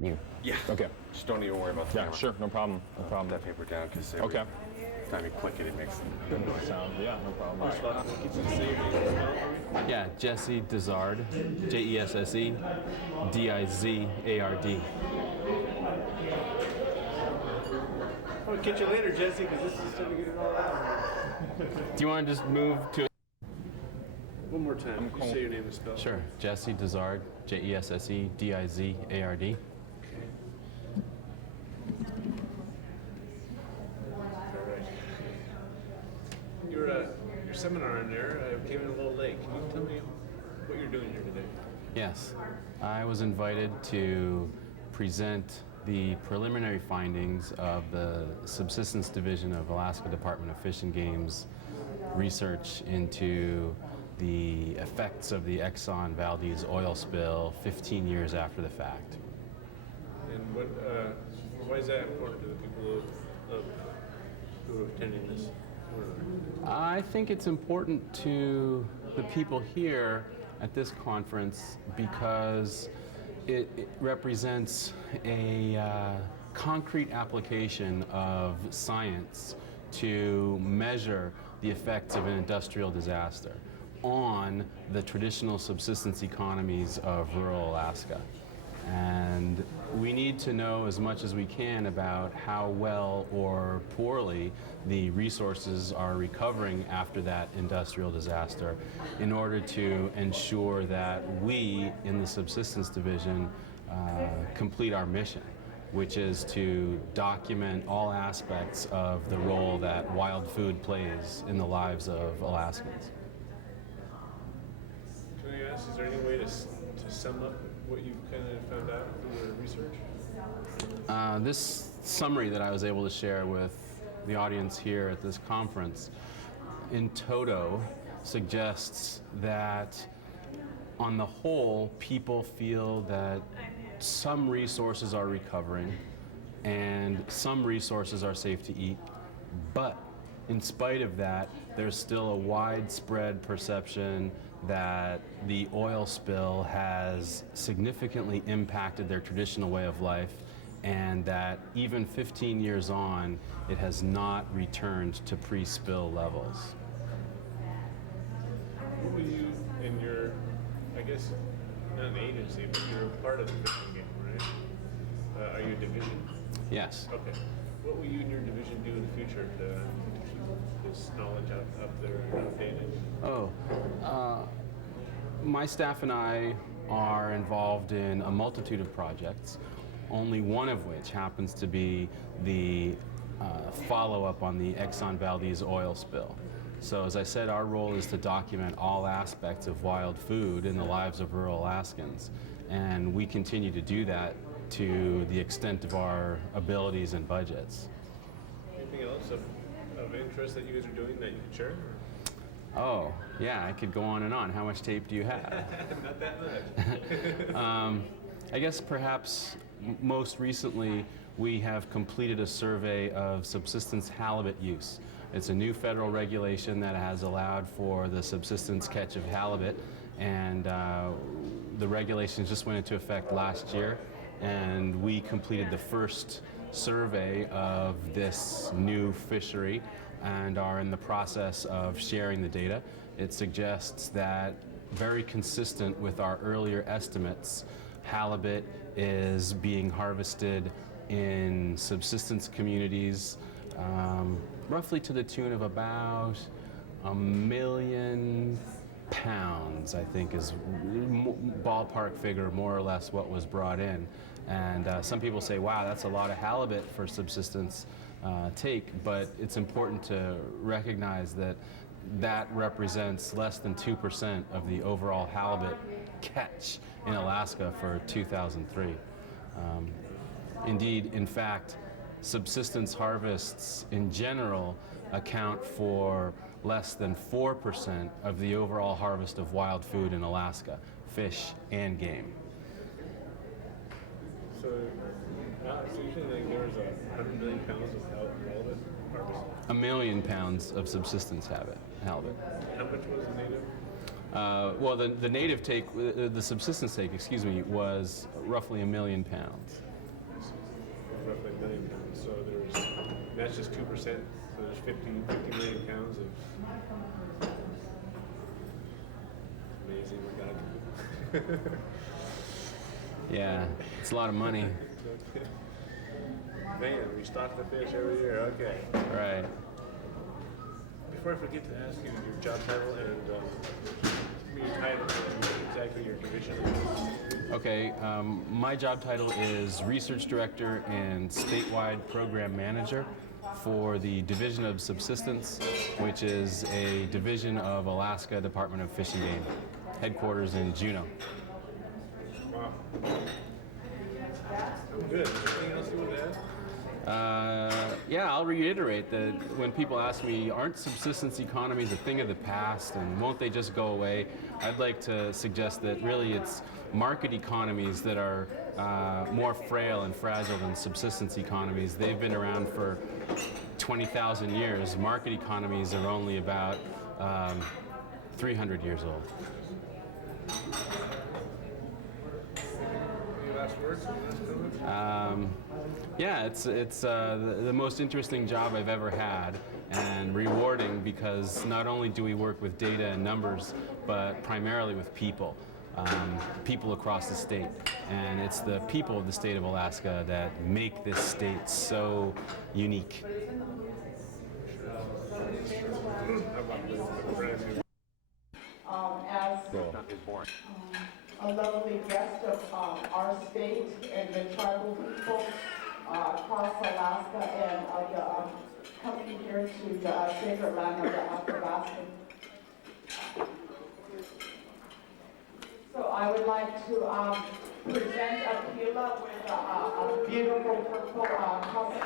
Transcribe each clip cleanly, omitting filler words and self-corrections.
You? Yeah. Okay. Just don't even worry about the Yeah, camera. sure, no problem. No problem. That paper down because Okay. time you click it, it makes good noise. Sound, yeah, no problem. All right. Get you to say your name and spell it for me. Yeah, Jesse Dizard, Jesse Dizard. I'll catch you later, Jesse, because this is starting to get it all out. Do you want to just move to? One more time. You say your name and spell it. Sure, Jesse Dizard, Jesse Dizard. Your seminar in there came in a little late. Can you tell me what you're doing here today? Yes, I was invited to present the preliminary findings of the Subsistence Division of Alaska Department of Fish and Game's research into the effects of the Exxon Valdez oil spill 15 years after the fact. And why is that important to the people who are attending this? I think it's important to the people here at this conference because it represents a concrete application of science to measure the effects of an industrial disaster on the traditional subsistence economies of rural Alaska. And we need to know as much as we can about how well or poorly the resources are recovering after that industrial disaster in order to ensure that we in the Subsistence Division complete our mission, which is to document all aspects of the role that wild food plays in the lives of Alaskans. Can I ask, is there any way to sum up what you've kind of found out from your research? This summary that I was able to share with the audience here at this conference in toto suggests that on the whole people feel that some resources are recovering and some resources are safe to eat, but in spite of that there's still a widespread perception that the oil spill has significantly impacted their traditional way of life, and that even 15 years on, it has not returned to pre-spill levels. What were you in your, I guess, not an agency, but you're part of the fishing game, right? Are you a division? Yes. Okay. What will you and your division do in the future to keep this knowledge up there and updated? My staff and I are involved in a multitude of projects, only one of which happens to be the follow-up on the Exxon Valdez oil spill. So as I said, our role is to document all aspects of wild food in the lives of rural Alaskans, and we continue to do that to the extent of our abilities and budgets. Anything else of interest that you guys are doing that you can share? Oh, yeah, I could go on and on. How much tape do you have? Not that much. I guess perhaps most recently we have completed a survey of subsistence halibut use. It's a new federal regulation that has allowed for the subsistence catch of halibut, and the regulations just went into effect last year, and we completed the first survey of this new fishery and are in the process of sharing the data. It suggests that, very consistent with our earlier estimates, halibut is being harvested in subsistence communities roughly to the tune of about 1 million pounds, I think is ballpark figure, more or less what was brought in. And some people say, wow, that's a lot of halibut for subsistence take, but it's important to recognize that that represents less than 2% of the overall halibut catch in Alaska for 2003. Indeed, in fact, subsistence harvests in general account for less than 4% of the overall harvest of wild food in Alaska, fish and game. So you think like there was 100 million pounds of halibut harvested? 1 million pounds of subsistence halibut. How much was the native? Well, the native take, the subsistence take, excuse me, was roughly 1 million pounds. roughly 1 million pounds. So that's just 2%. So there's 50 million pounds of amazing what God can do. Yeah, it's a lot of money. Man, we stock the fish every year. Okay. Right. Before I forget to ask you your job title and your title, exactly your division. Okay, my job title is Research Director and Statewide Program Manager for the Division of Subsistence, which is a division of Alaska Department of Fish and Game, headquarters in Juneau. Wow. Good. Anything else you want to add? Yeah, I'll reiterate that when people ask me, aren't subsistence economies a thing of the past and won't they just go away? I'd like to suggest that really it's market economies that are more frail and fragile than subsistence economies. They've been around for 20,000 years. Market economies are only about 300 years old. Any last words? Any last comments? Yeah, it's the most interesting job I've ever had, and rewarding because not only do we work with data and numbers, but primarily with people, people across the state. And it's the people of the state of Alaska that make this state so unique. As a lovely guest of our state and the tribal people across Alaska, and coming here to the sacred land of the Athabascan. So I would like to present Aquila with a beautiful purple cosmic.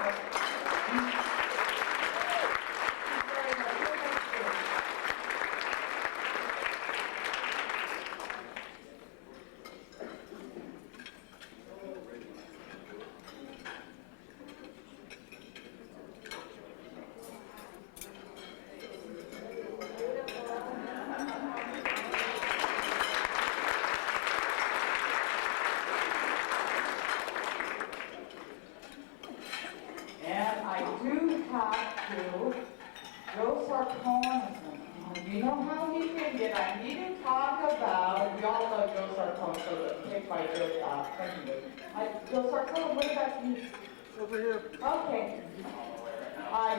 You know how he can get. I need to talk about, we all love Joe Sarcone, so take my Joe president. Joe Sarcone, what about you? Over here. Okay.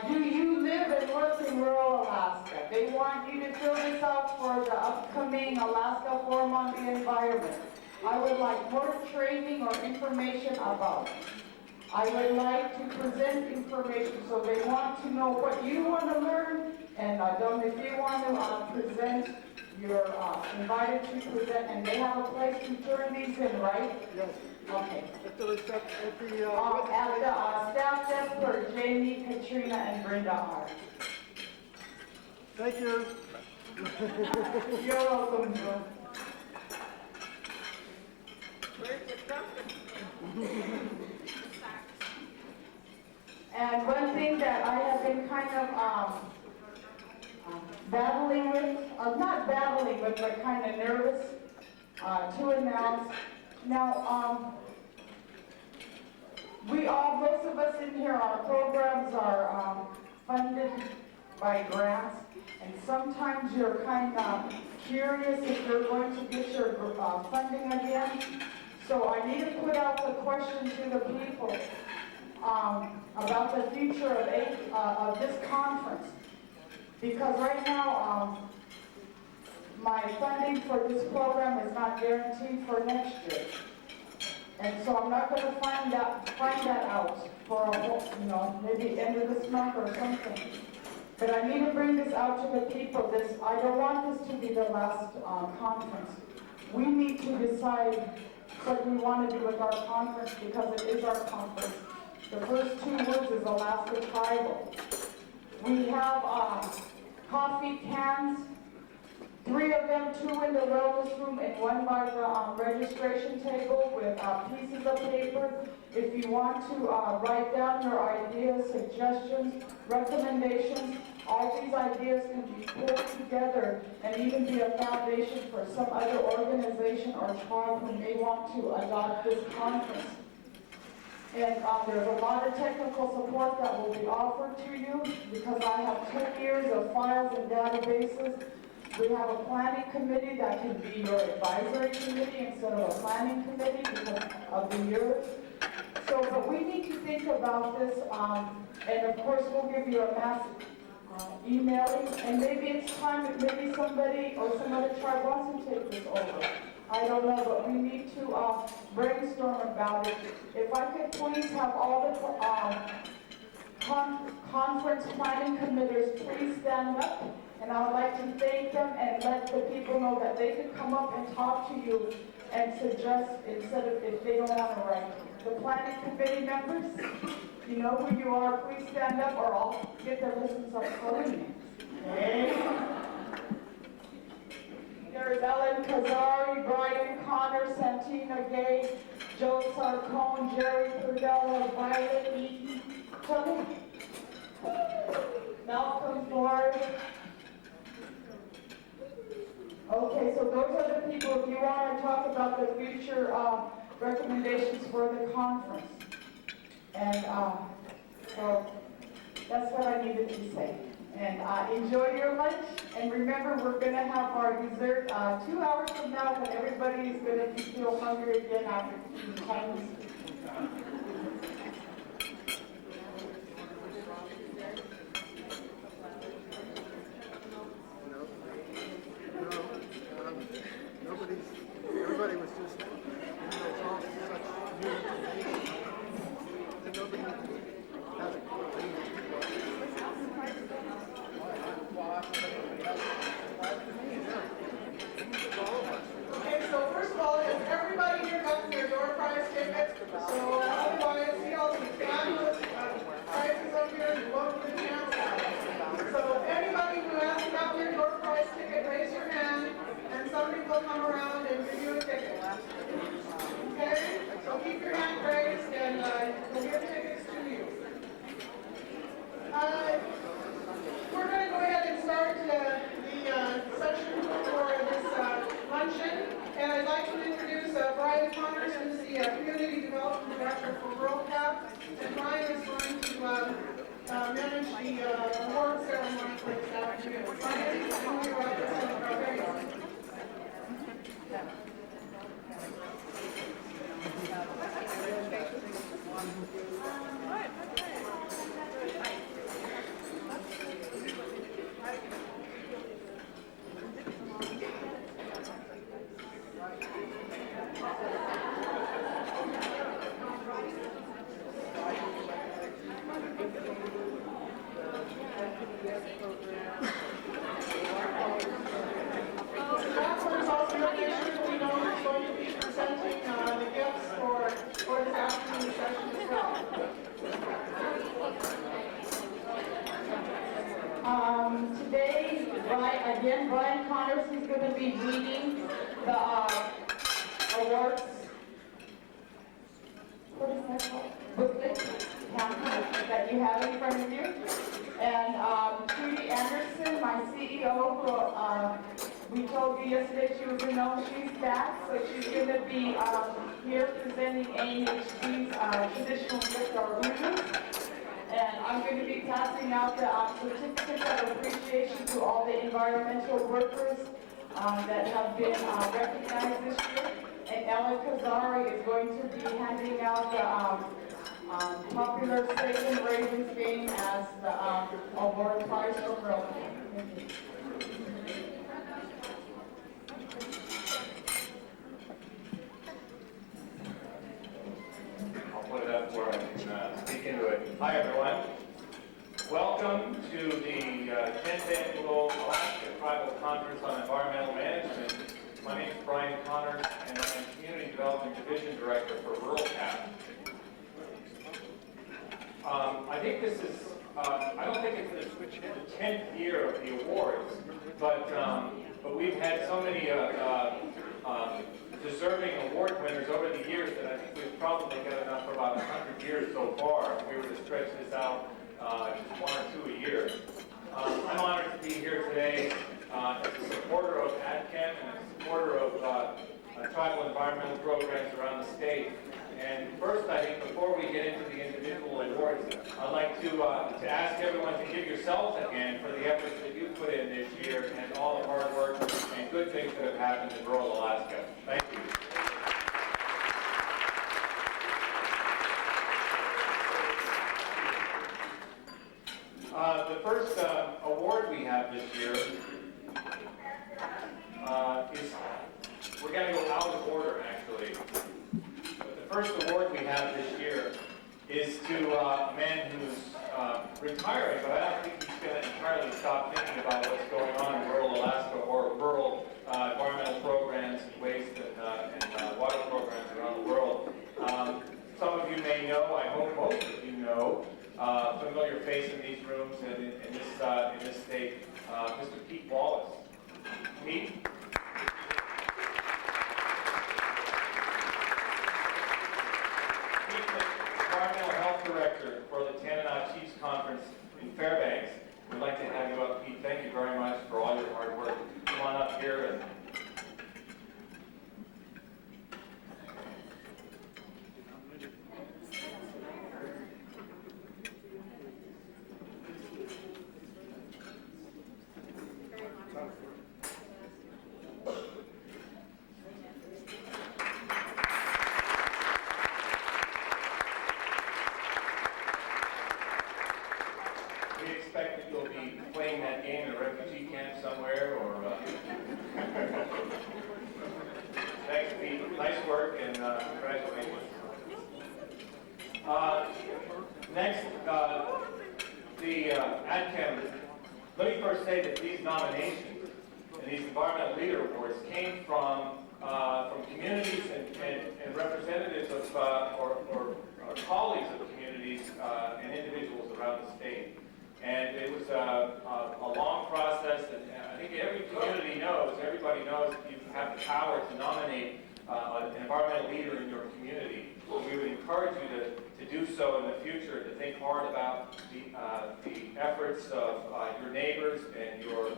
Do you live and work in rural Alaska? They want you to fill this out for the upcoming Alaska Forum on the Environment. I would like more training or information about it. I would like to present information, so they want to know what you want to learn, and if you want to present, you're invited to present, and they have a place to turn these in, right? Yes. Okay. At the staff desk for Jamie, Katrina, and Brenda R. Thank you. You're welcome, Joe. And one thing that I have been kind of battling with, not battling with, but kind of nervous to announce. Now, most of us in here, our programs are funded by grants, and sometimes you're kind of curious if you're going to get your funding again. So I need to put out the question to the people about the future of this conference. Because right now, my funding for this program is not guaranteed for next year. And so I'm not going to find that out for maybe end of this month or something. But I need to bring this out to the people. I don't want this to be the last conference. We need to decide what we want to do with our conference, because it is our conference. The first 2 words is Alaska Tribal. We have coffee cans, 3 of them, 2 in the wellness room and 1 by the registration table with pieces of paper. If you want to write down your ideas, suggestions, recommendations, all these ideas can be pulled together and even be a foundation for some other organization or tribe who may want to adopt this conference. And there's a lot of technical support that will be offered to you because I have 10 years of files and databases. We have a planning committee that can be your advisory committee instead of a planning committee because of the years. So, but we need to think about this, and of course we'll give you a mass emailing, and maybe it's time that maybe somebody or some other tribe wants to take this over. I don't know, but we need to brainstorm about it. If I could please have all the conference planning committees please stand up, and I would like to thank them and let the people know that they could come up and talk to you and suggest instead of if they don't want to write. The planning committee members, you know who you are, please stand up or I'll get their lists of calling names. Okay. There's Ellen Kazari, Brian Connor, Santina Gay, Joe Sarcone, Jerry Perdella, Violet Eaton, Malcolm Ford. Okay, so those are the people, if you want to talk about the future recommendations for the conference. And so that's what I needed to say. And enjoy your lunch. And remember, we're going to have our dessert 2 hours from now when everybody is going to feel hungry again after Chinese. Everybody was just, it's all such new information that nobody has Okay, so first of all, has everybody here gotten their door prize tickets? So otherwise, see all the fabulous prizes up here, and welcome to the channel. So anybody who hasn't gotten their door prize ticket, raise your hand, and somebody will come around and give you a ticket. Okay? So keep your hand raised, and we'll give tickets to you. We're going to go ahead and start the session for this luncheon, and I'd like to introduce Brian Connors, who's the Community Development Director for Rural Cap, and Brian is going to manage the award ceremony for this afternoon. Brian, and you're representing our very own. Jacqueline's also going to make sure we know who's going to be presenting the gifts for this afternoon session as well. Today, Brian Connors is going to be reading the awards. What is that called? Booklet that you have in front of you. And Trudy Anderson, my CEO, who we told you yesterday she was a no, she's back, so she's going to be here presenting ANHG's traditional gift or rules. And I'm going to be passing out the certificates of appreciation to all the environmental workers that have been recognized this year. And Ellen Kazari is going to be handing out the popular Satan Ravens game as the award prize for Rural. Thank you. I'll put it up where I can speak into it. Hi, everyone. Welcome to the 10th Annual Alaska Tribal Conference on Environmental Management. My name is Brian Connors, and I'm Community Development Division Director for Rural Cap. I think this is, I don't think it's the 10th year of the awards, but we've had so many deserving award winners over the years that I think we've probably got enough for about 100 years so far. If we were to stretch this out just 1 or 2 a year. I'm honored to be here today as a supporter of AdChem and a supporter of tribal environmental programs around the state. And first, I think before we get yourselves again for the efforts that you put in this year and all the hard work and good things that have happened in rural Alaska. Thank you. The first award we have this year is, we're going to go out of order actually. But the first award we have this year is to a man who's retiring, but I don't think he's going to entirely stop thinking about what's going on in rural Alaska or rural environmental programs and waste and water programs around the world. Some of you may know, I hope most of you know, familiar face in these rooms and in this state, Mr. Pete Wallace. Pete? Pete is Environmental Health Director for the Tanana Chiefs Conference in Fairbanks. We'd like to have you up, Pete. Thank you very much for all your hard work. Come on up here and we expect that you'll be playing that game in a refugee camp somewhere, or thanks, Pete. Nice work and congratulations. Next, the AdChem. Let me first say that these nominations and these Environmental Leader Awards came from communities and representatives of or colleagues of communities and individuals around the state. And it was a long process, and I think everybody knows that you have the power to nominate an environmental leader in your community. We would encourage you to do so in the future, to think hard about the efforts of your neighbors and your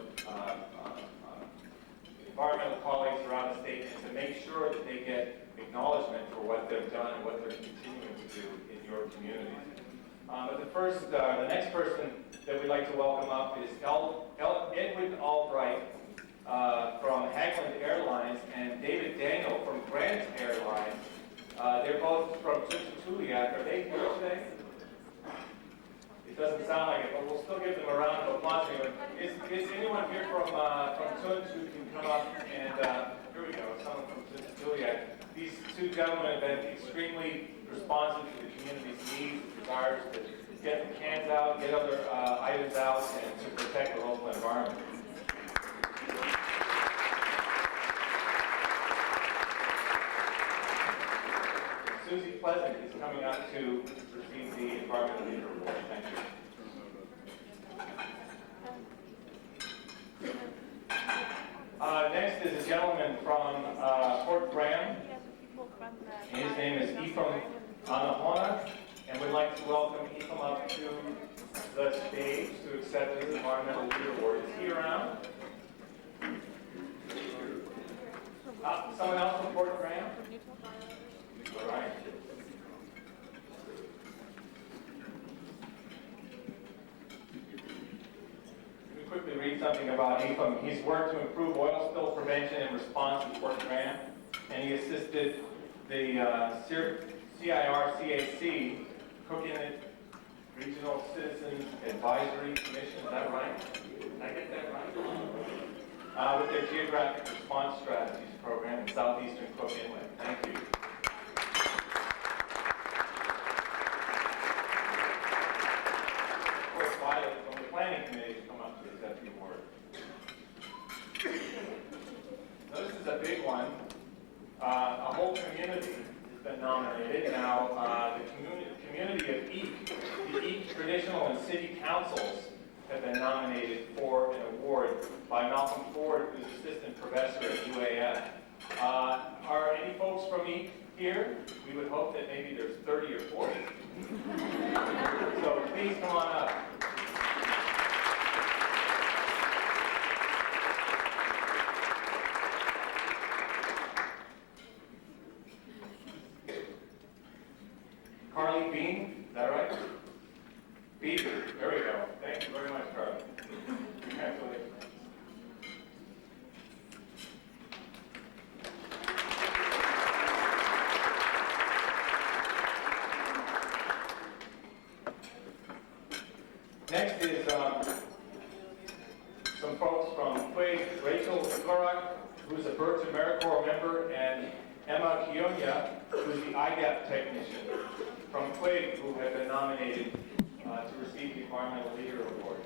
environmental colleagues around the state, and to make sure that they get acknowledgement for what they've done and what they're continuing to do in your community. But the next person that we'd like to welcome up is Edwin Albright from Jacqueline Airlines and David Daniel from Grant Airlines. They're both from Tutuliak. Are they here today? It doesn't sound like it, but we'll still give them a round of applause. Is anyone here from Tunt who can come up and, here we go, someone from Tutuliak. These two gentlemen have been extremely responsive to the community's needs, desires to get the cans out, get other items out, and to protect the local environment. Susie Pleasant is coming up to receive the Environmental Leader Award. Thank you. Next is a gentleman from Fort Graham. And his name is Ephraim Anahona, and we'd like to welcome Ephraim up to the stage to accept his Environmental Leader Award. Is he around? Someone else from Fort Graham? All right. Let me quickly read something about Ephraim. He's worked to improve oil spill prevention and response in Fort Graham, and he assisted the CIRCAC, Cook Inlet Regional Citizens Advisory Commission. Is that right? Did I get that right? With their Geographic Response Strategies program in southeastern Cook Inlet. Thank you. Of course, Violet from the Planning Committee has come up to accept the award. Now, this is a big one. A whole community has been nominated. Now, the community of Eek, the Eek Traditional and City Councils have been nominated for an award by Malcolm Ford, who's Assistant Professor at UAF. Are any folks from Eek here? We would hope that maybe there's 30 or 40. So please come on up. Carly Bean, is that right? Beaver, there we go. Thank Thank you very much, Carl. Congratulations. Next is some folks from Quaid, Rachel Cochran, who's a Birds of AmeriCorps member, and Emma Kionia, who's the IGAP technician from Quaid, who have been nominated to receive the Environmental Leader Award.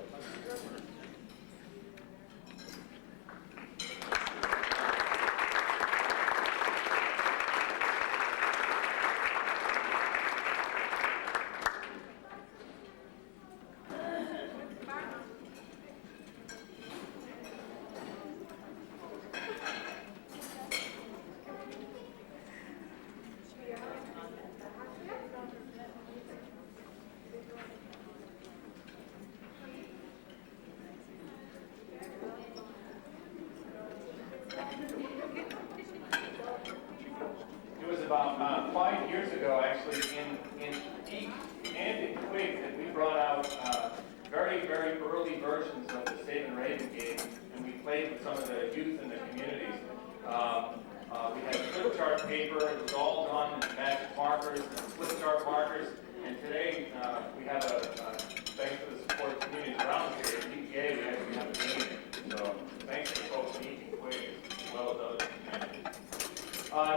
It was about 5 years ago, actually, in Eek and in Quig that we brought out very, very early versions of the Save and Raven game, and we played with some of the youth in the communities. We had flip chart paper, it was all done in magic markers and flip chart markers, and today we have thanks to the support of communities around here at EPA, we actually have a game. So thanks to the folks in Eek and Quig, as well as other communities.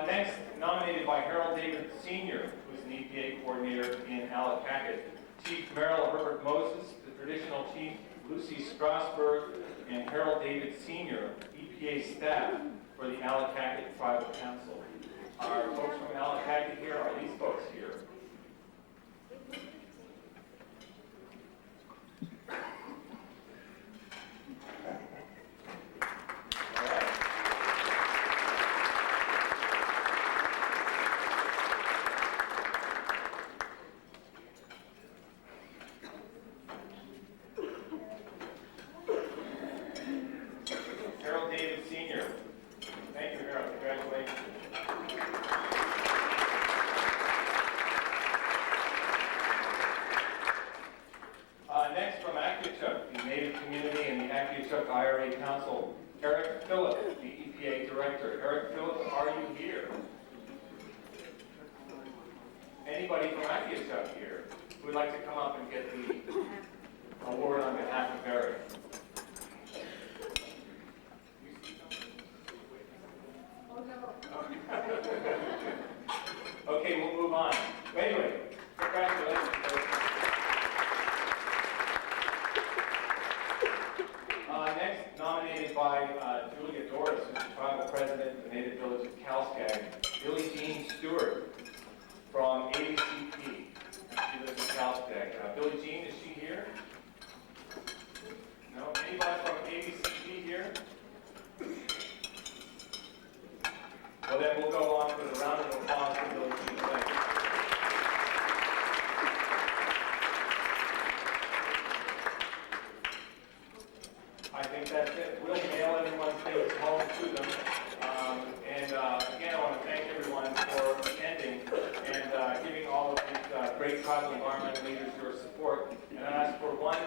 Next, nominated by Harold David Sr., who's an EPA coordinator in Allakaket, Chief Merrill Herbert Moses, the traditional chief Lucy Strasberg, and Harold David Sr., EPA staff for the Allakaket Tribal Council. Our folks from Allakaket here are these folks here. Harold David Sr. Thank you, Harold. Congratulations. Next, from Akiachuk, the Native Community and the Akiachuk IRA Council, Eric Phillip, the EPA Director. Eric Phillip, are you here? Anybody from Akiachuk here who would like to come up and get the award on behalf of Eric? Okay, we'll move on. Anyway, congratulations. Next, nominated by Julia Doris, who's the tribal president of the Native Village of Calskag, Billie Jean Stewart from ABCP. She lives in Calskag. Billie Jean, is she here? No? Anybody from ABCP here? Well, then we'll go on with a round of applause for Billie Jean. Thank you. I think that's it. We'll mail everyone's things home to them. Again, I want to thank everyone for attending and giving all of these great tribal environmental leaders your support. And I asked for one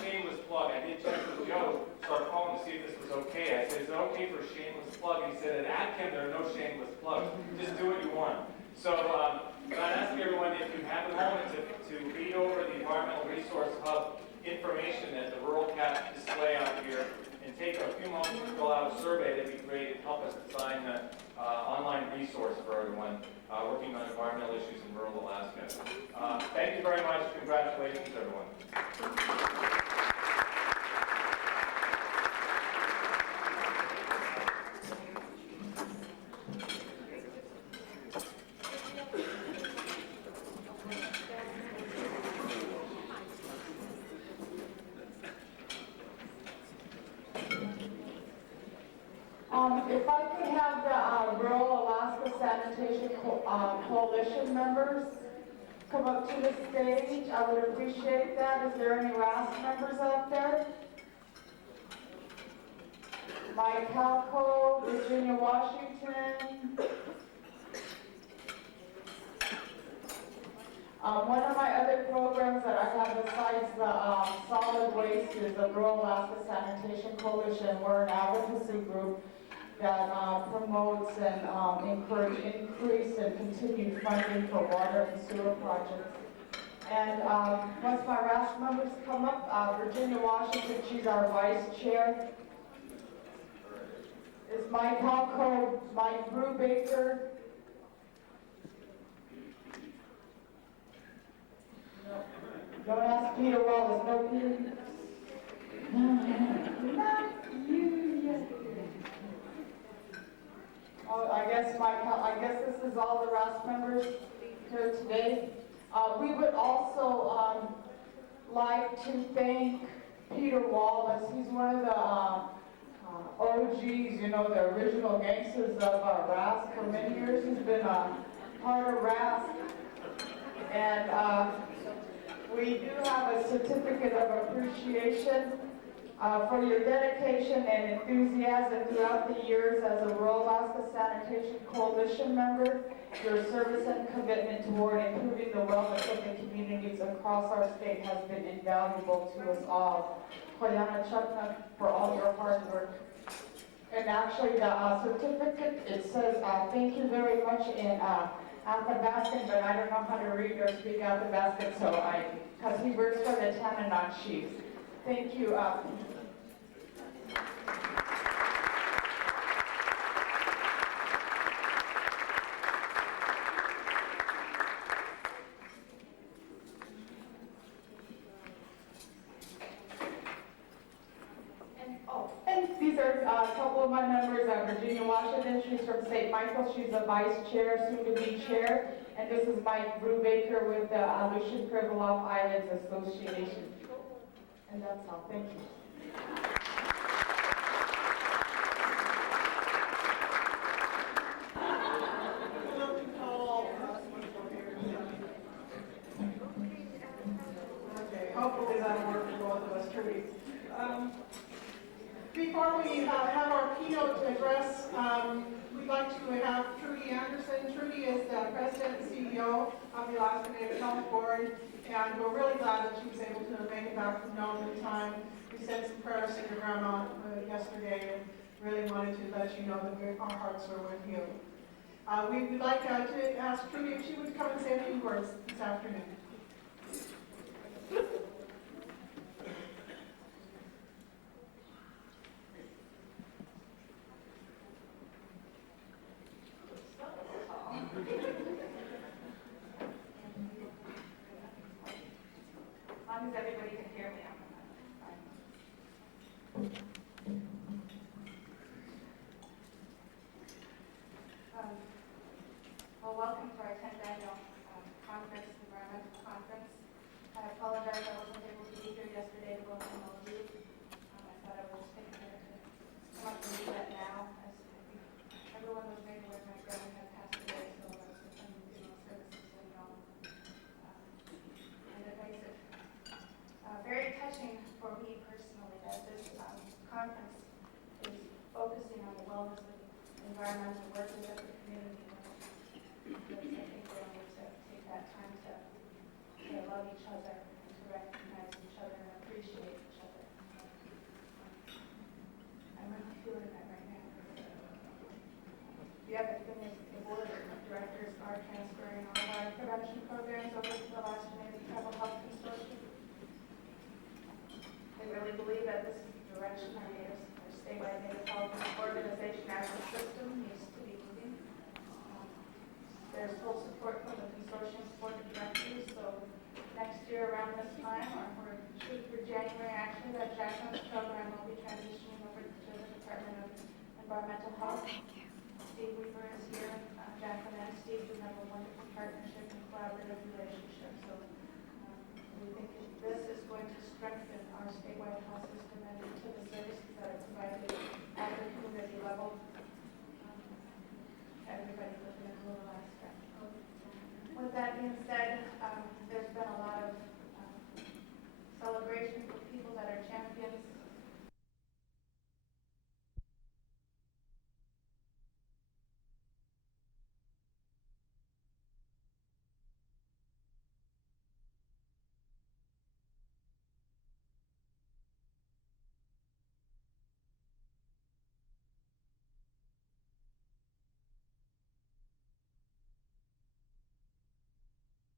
shameless plug. I did check with Joe, so I called him to see if this was okay. I said, is it okay for a shameless plug? He said, at Atkin, there are no shameless plugs. Just do what you want. So I'm asking everyone, if you have a moment to read over the Environmental Resource Hub information at the Rural Cap display out here, and take a few moments to fill out a survey, that'd be great, and help us design an online resource for everyone working on environmental issues in rural Alaska. Thank you very much. Congratulations, everyone. If I could have the Rural Alaska Sanitation Coalition members come up to the stage, I would appreciate that. Is there any RAS members out there? Mike Halco, Virginia Washington. One of my other programs that I besides the solid waste is the Rural Alaska Sanitation Coalition. We're an advocacy group that promotes and encourage increase and continued funding for water and sewer projects. And once my RAS members come up, Virginia Washington, she's our vice chair. Is Mike Halco, Mike Brubaker. Don't ask Peter Wallace, no Peter. Not you, yes. Oh, I guess this is all the RAS members here today. We would also like to thank Peter Wallace. He's one of the OGs, you know, the original gangsters of RAS. For many years he's been part of RAS. And we do have a certificate of appreciation for your dedication and enthusiasm throughout the years as a Rural Alaska Sanitation Coalition member. Your service and commitment toward improving the wellness of the communities across our state has been invaluable to us all. Koyana Chutna, for all your hard work. And actually the certificate, it says thank you very much in Athabascan, but I don't know how to read or speak Athabascan, so because he works for the Tananon Chiefs. Thank you. And these are a couple of my members. Virginia Washington, she's from St. Michael. She's the vice chair, soon to be chair. And this is Mike Brubaker with the Aleutian Pribilof Islands Association. And that's all. Thank you. Okay, hopefully that'll work for both of us, Trudy. Before we have our keynote address, we'd like to have Trudy Anderson. Trudy is the President and CEO of the Alaska Native Health Board, and we're really glad that she was able to make it back from Nome in time. We sent some prayers to your grandma yesterday and really wanted to let you know that our hearts are with you. We'd like to ask Trudy if she would come and say a few words this afternoon. As long as everybody can hear me, I'm fine. Well, welcome to our 10th annual conference, environmental conference. I apologize I wasn't able to be here yesterday to go home all week. I thought I would just take a minute to come up and do that now, as I think everyone was made aware my grandma had passed away, so I was attending funeral services and it makes it very touching for me personally that this conference is focusing on the wellness of environmental workers at the community level. I think we all need to take that time to love each other and to recognize each other and appreciate each other. I'm really feeling that right now. The other thing is the board of directors are transferring all of our prevention programs over to the Alaska Native Tribal Health Consortium. They really believe that this is the direction our statewide Native Health organization as a system needs to be moving. There's full support from the consortium's board of directors, so next year around this time, or we're shooting for January actually, that Jacqueline's program will be transitioning over to the Department of Environmental Health. Steve Weaver is here. Jacqueline and Steve, we have a wonderful partnership and collaborative relationship, so we think this is going to strengthen our statewide health system and into the services that are provided at the community level. Everybody living in rural Alaska. With that being said, there's been a lot of celebration for